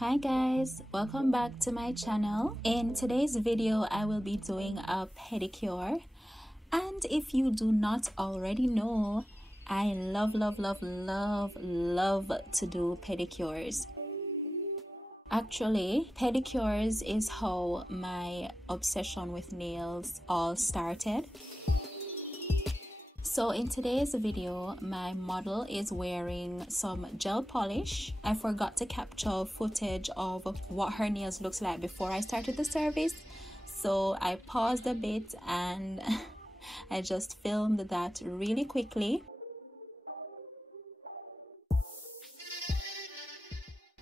Hi guys, welcome back to my channel. In today's video I will be doing a pedicure, and if you do not already know, I love to do pedicures. Actually, pedicures is how my obsession with nails all started. So in today's video, my model is wearing some gel polish. I forgot to capture footage of what her nails looks like before I started the service, so I paused a bit and I just filmed that really quickly.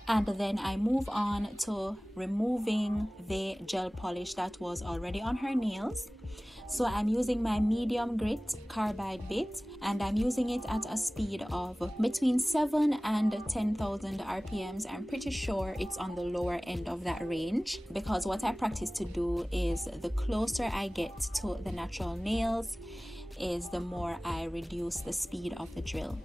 And then I move on to removing the gel polish that was already on her nails. So I'm using my medium grit carbide bit, and I'm using it at a speed of between 7 and 10,000 RPMs. I'm pretty sure it's on the lower end of that range, because what I practice to do is the closer I get to the natural nails is the more I reduce the speed of the drill.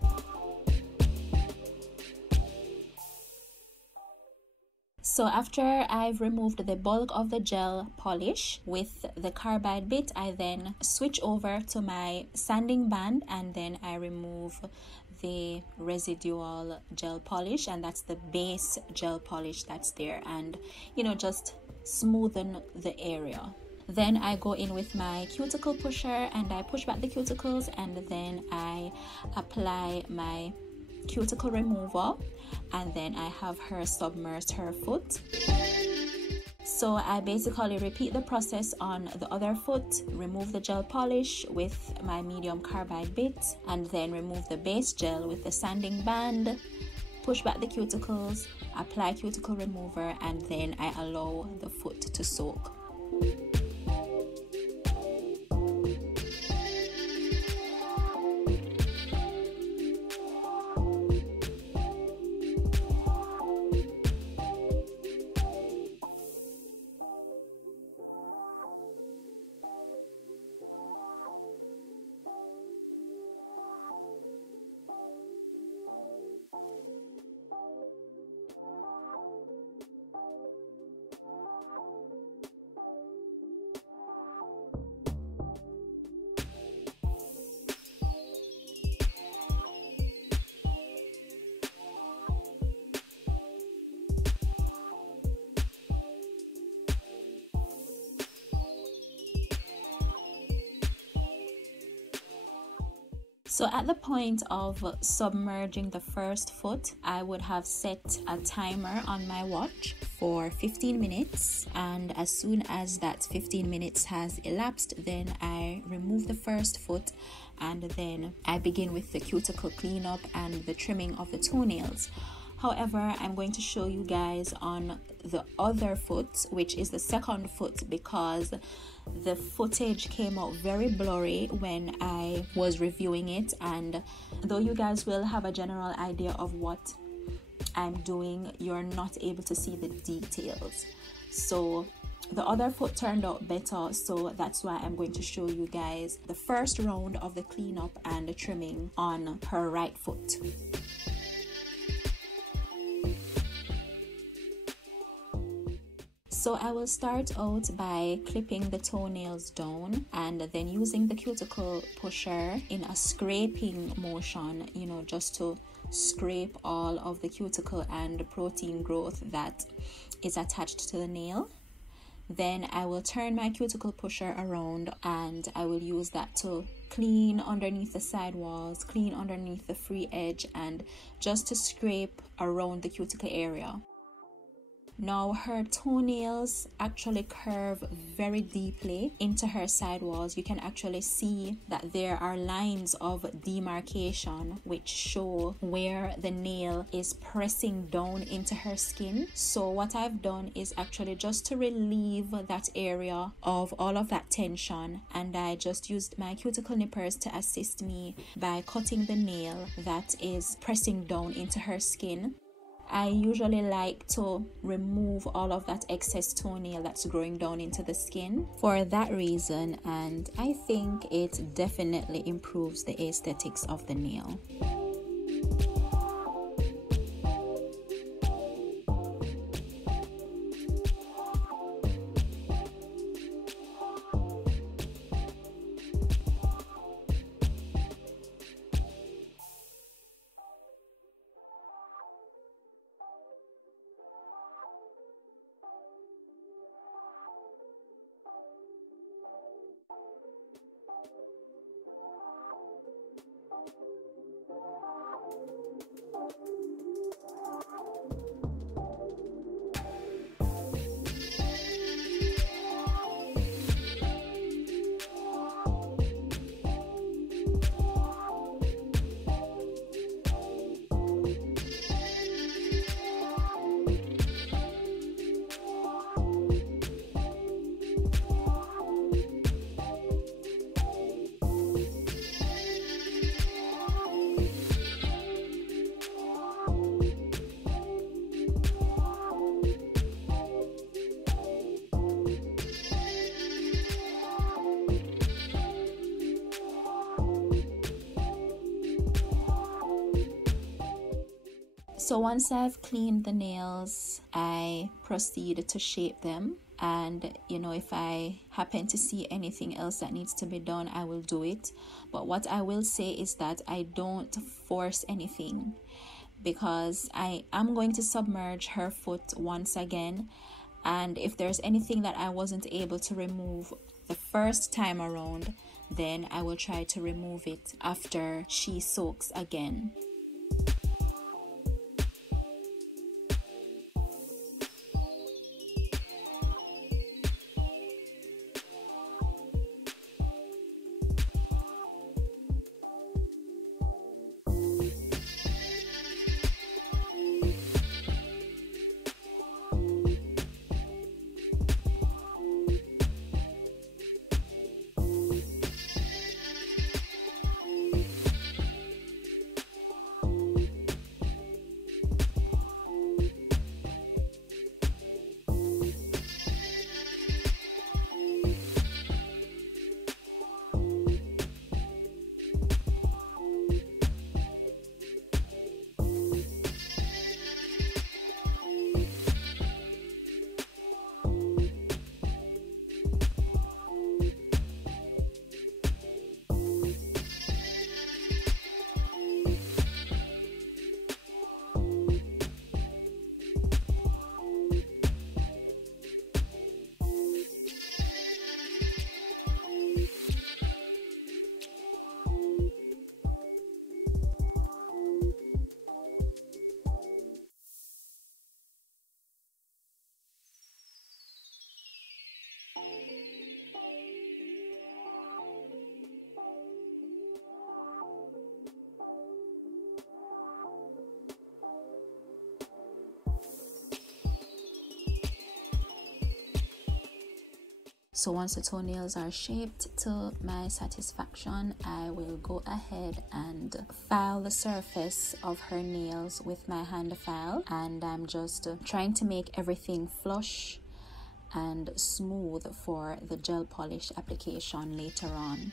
So after I've removed the bulk of the gel polish with the carbide bit, I then switch over to my sanding band, and then I remove the residual gel polish, and that's the base gel polish that's there, and just smoothen the area. Then I go in with my cuticle pusher and I push back the cuticles, and then I apply my cuticle remover, and then I have her submerge her foot. So I basically repeat the process on the other foot, remove the gel polish with my medium carbide bit, and then remove the base gel with the sanding band, push back the cuticles, apply cuticle remover, and then I allow the foot to soak. So at the point of submerging the first foot, I would have set a timer on my watch for 15 minutes, and as soon as that 15 minutes has elapsed, then I remove the first foot, and then I begin with the cuticle cleanup and the trimming of the toenails. However, I'm going to show you guys on the other foot, which is the second foot, because the footage came out very blurry when I was reviewing it, and though you guys will have a general idea of what I'm doing, you're not able to see the details. So the other foot turned out better, so that's why I'm going to show you guys the first round of the cleanup and the trimming on her right foot. So I will start out by clipping the toenails down, and then using the cuticle pusher in a scraping motion, just to scrape all of the cuticle and the protein growth that is attached to the nail. Then I will turn my cuticle pusher around, and I will use that to clean underneath the sidewalls, clean underneath the free edge, and just to scrape around the cuticle area. Now her toenails actually curve very deeply into her sidewalls. You can actually see that there are lines of demarcation which show where the nail is pressing down into her skin. So what I've done is actually just to relieve that area of all of that tension, and I just used my cuticle nippers to assist me by cutting the nail that is pressing down into her skin. I usually like to remove all of that excess toenail that's growing down into the skin for that reason, and I think it definitely improves the aesthetics of the nail. So once I've cleaned the nails, I proceed to shape them. And if I happen to see anything else that needs to be done, I will do it. But what I will say is that I don't force anything, because I am going to submerge her foot once again. And if there's anything that I wasn't able to remove the first time around, then I will try to remove it after she soaks again. So once the toenails are shaped to my satisfaction, I will go ahead and file the surface of her nails with my hand file, and I'm just trying to make everything flush and smooth for the gel polish application later on.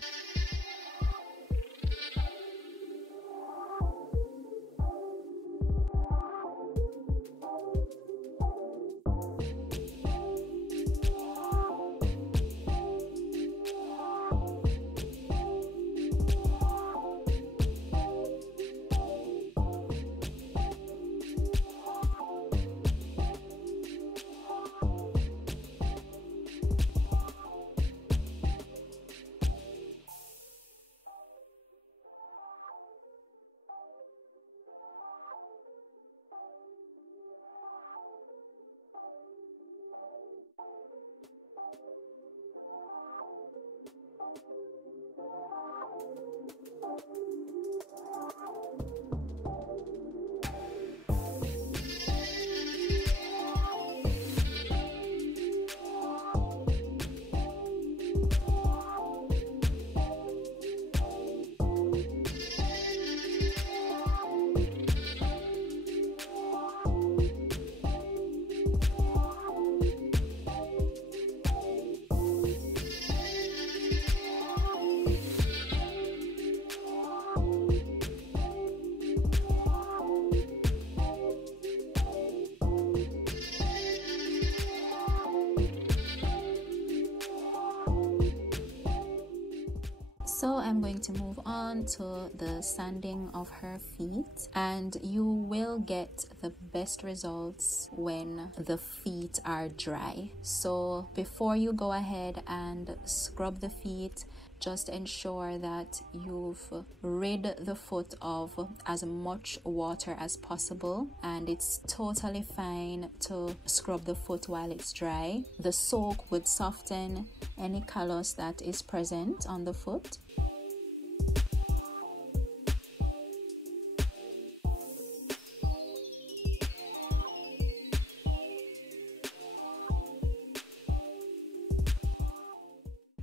So I'm going to move on to the sanding of her feet, and you will get the best results when the feet are dry. So before you go ahead and scrub the feet, just ensure that you've rid the foot of as much water as possible, and it's totally fine to scrub the foot while it's dry. The soak would soften any callus that is present on the foot.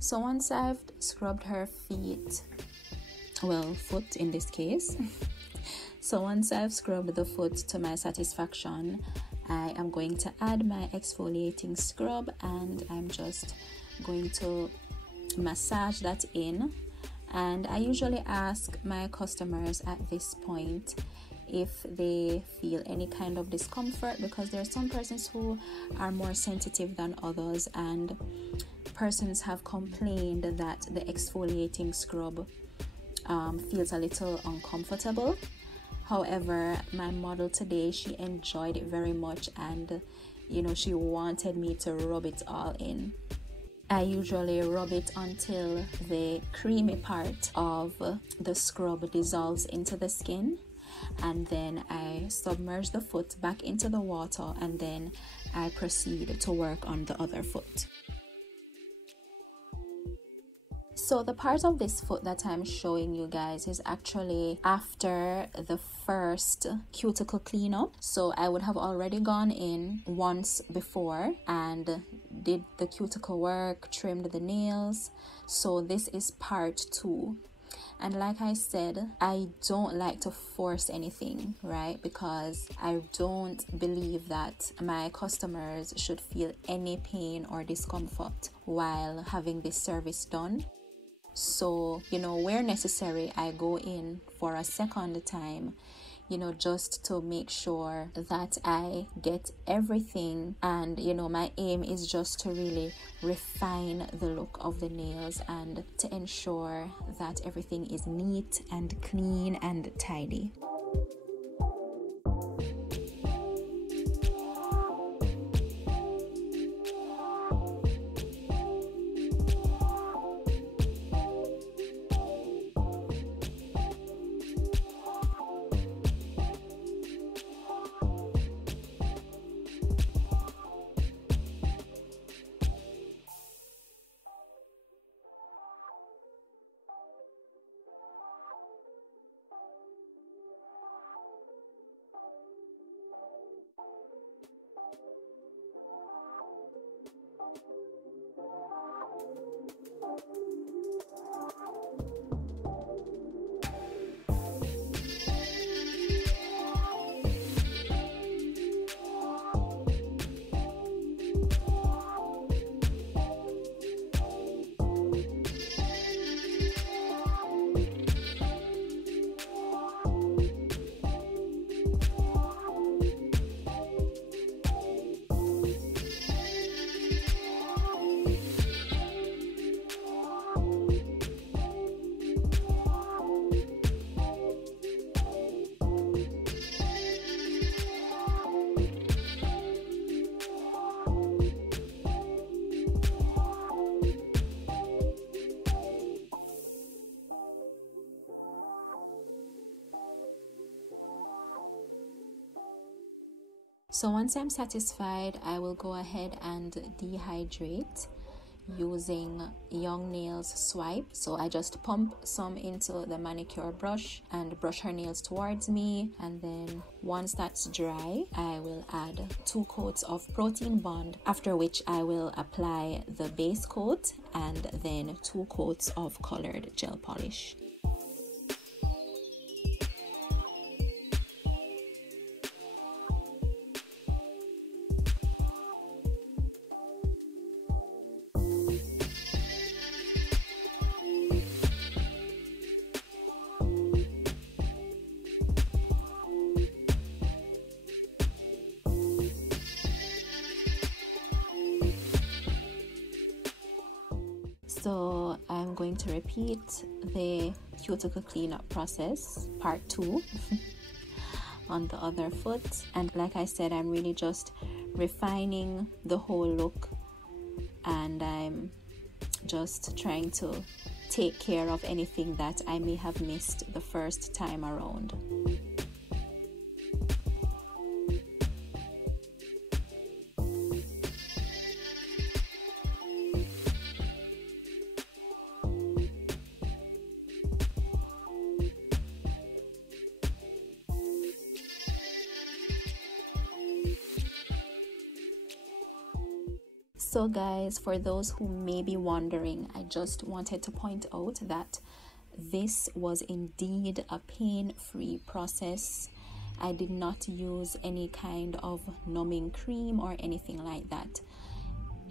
So once I've scrubbed her feet, well, foot in this case, so once I've scrubbed the foot to my satisfaction, I am going to add my exfoliating scrub, and I'm just going to massage that in. And I usually ask my customers at this point if they feel any kind of discomfort, because there are some persons who are more sensitive than others, and persons have complained that the exfoliating scrub feels a little uncomfortable. However, my model today, she enjoyed it very much, and she wanted me to rub it all in. I usually rub it until the creamy part of the scrub dissolves into the skin, and then I submerge the foot back into the water, and then I proceed to work on the other foot. So the part of this foot that I'm showing you guys is actually after the first cuticle cleanup. So I would have already gone in once before and did the cuticle work, trimmed the nails. So this is part 2. And like I said, I don't like to force anything, right? Because I don't believe that my customers should feel any pain or discomfort while having this service done. So, where necessary, I go in for a second time, just to make sure that I get everything. And, my aim is just to really refine the look of the nails and to ensure that everything is neat and clean and tidy. So once I'm satisfied, I will go ahead and dehydrate using Young Nails Swipe. So I just pump some into the manicure brush and brush her nails towards me, and then once that's dry, I will add 2 coats of Protein Bond, after which I will apply the base coat and then 2 coats of colored gel polish. So I'm going to repeat the cuticle cleanup process, part 2, on the other foot. And like I said, I'm really just refining the whole look, and I'm just trying to take care of anything that I may have missed the first time around. So guys, for those who may be wondering, I just wanted to point out that this was indeed a pain-free process. I did not use any kind of numbing cream or anything like that.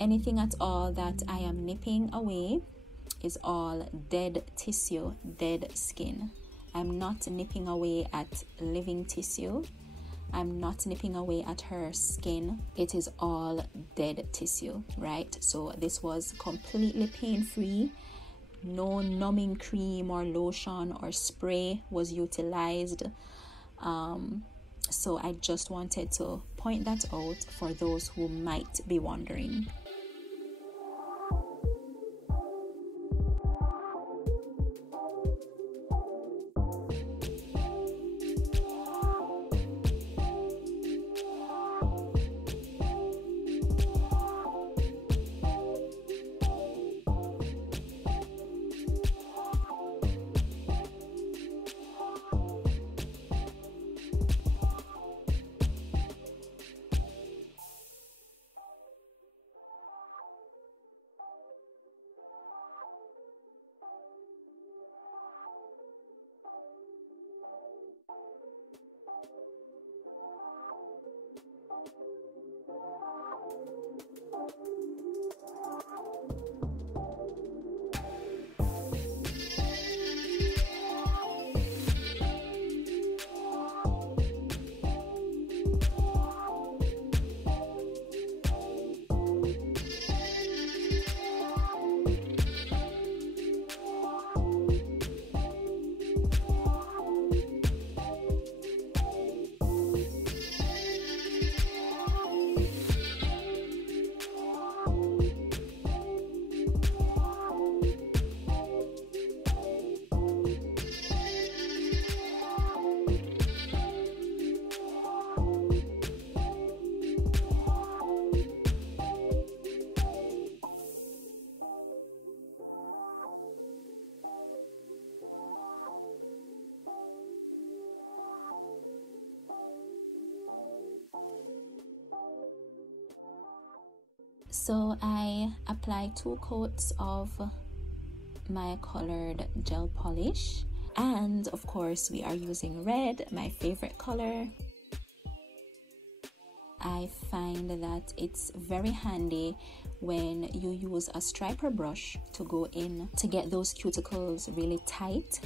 Anything at all that I am nipping away is all dead tissue, dead skin. I'm not nipping away at living tissue. I'm not nipping away at her skin. It is all dead tissue, right? So this was completely pain-free. No numbing cream or lotion or spray was utilized. So I just wanted to point that out for those who might be wondering. So I apply 2 coats of my colored gel polish, and of course we are using red, my favorite color. I find that it's very handy when you use a striper brush to go in to get those cuticles really tight,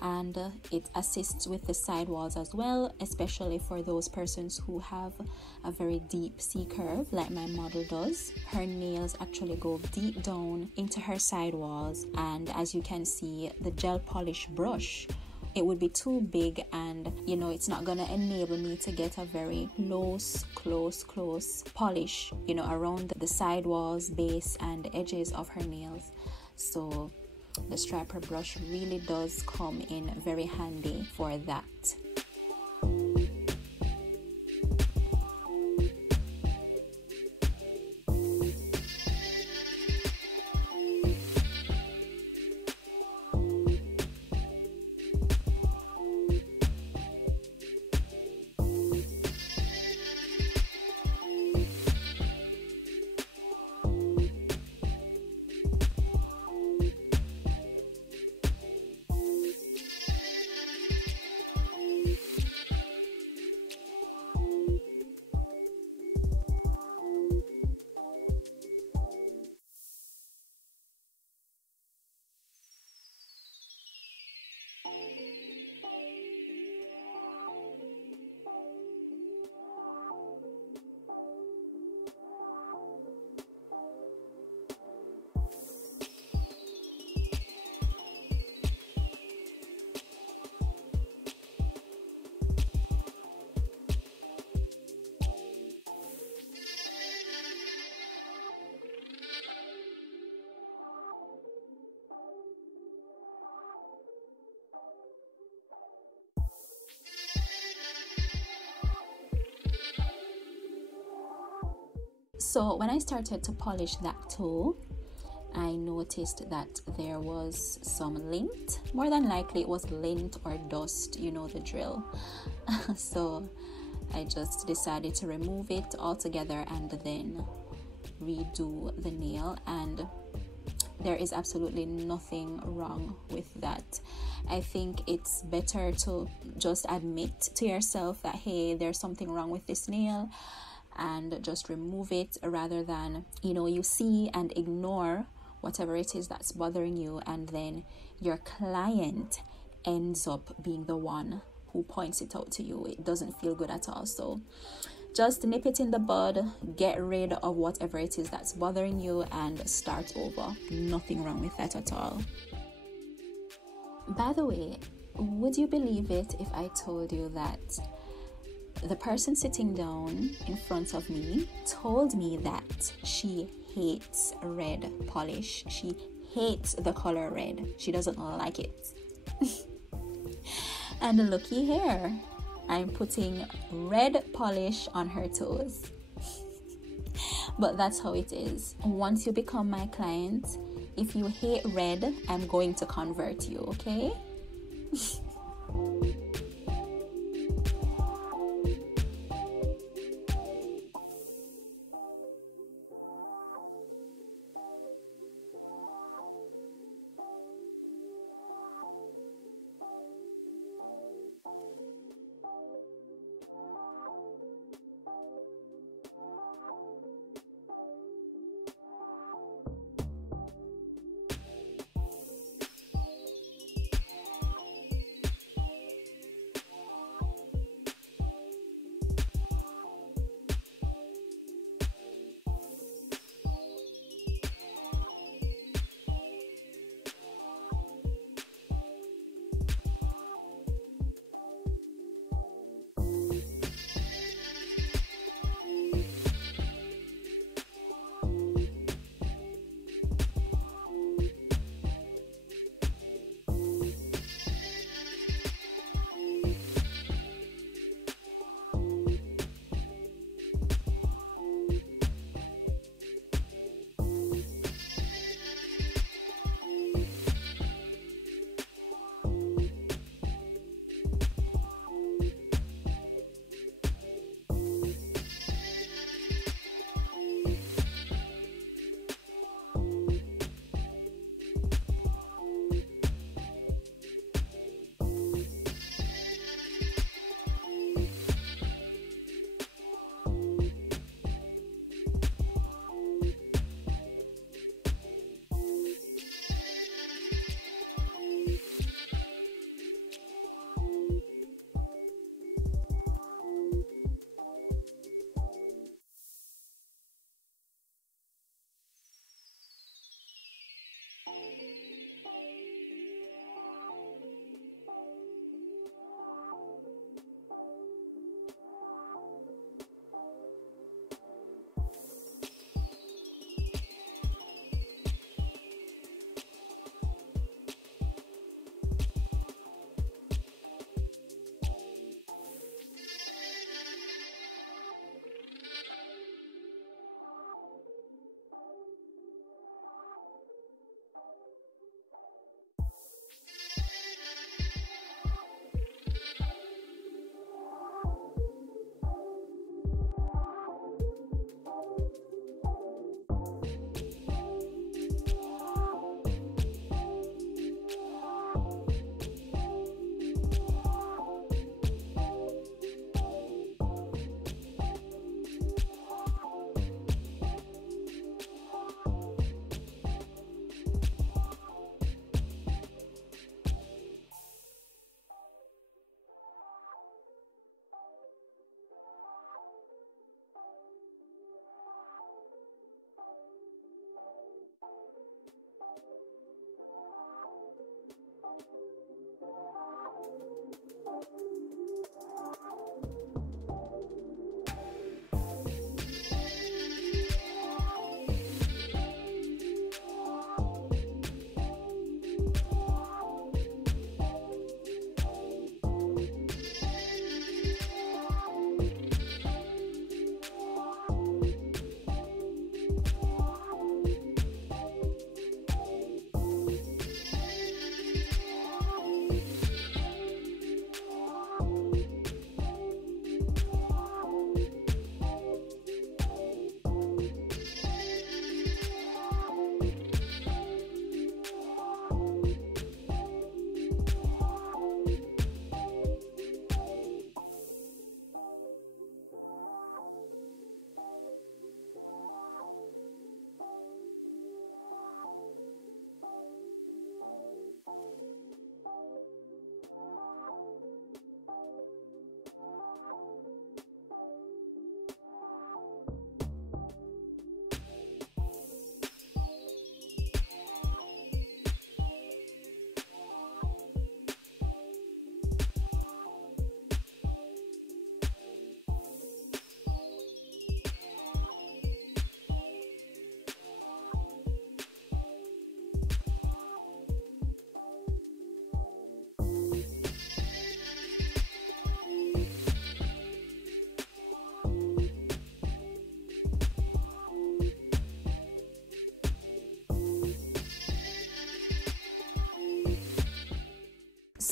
and it assists with the side walls as well, especially for those persons who have a very deep C curve like my model does. Her nails actually go deep down into her side walls, and as you can see, the gel polish brush, it would be too big, and it's not gonna enable me to get a very close polish around the side walls, base and edges of her nails. So the striper brush really does come in very handy for that. So when I started to polish that toe, I noticed that there was some lint. More than likely it was lint or dust, you know the drill. So I just decided to remove it altogether and then redo the nail, and there is absolutely nothing wrong with that. I think it's better to just admit to yourself that, hey, there's something wrong with this nail, and just remove it, rather than you see and ignore whatever it is that's bothering you, and then your client ends up being the one who points it out to you. It doesn't feel good at all. So just nip it in the bud, get rid of whatever it is that's bothering you, and start over. Nothing wrong with that at all. By the way, would you believe it if I told you that the person sitting down in front of me told me that she hates red polish? She hates the color red. She doesn't like it. And looky here, I'm putting red polish on her toes. But that's how it is. Once you become my client, if you hate red, I'm going to convert you, okay?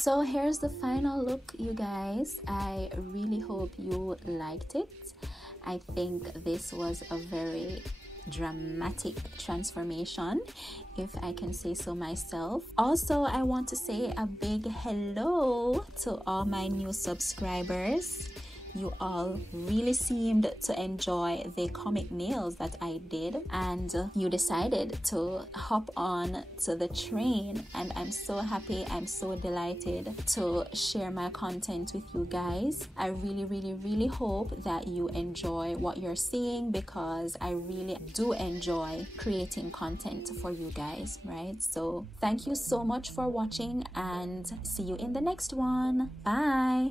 So here's the final look, you guys. I really hope you liked it. I think this was a very dramatic transformation, if I can say so myself. Also, I want to say a big hello to all my new subscribers. You all really seemed to enjoy the comic nails that I did, and you decided to hop on to the train, and I'm so happy, I'm so delighted to share my content with you guys. I really hope that you enjoy what you're seeing, because I really do enjoy creating content for you guys, right? So thank you so much for watching, and see you in the next one. Bye.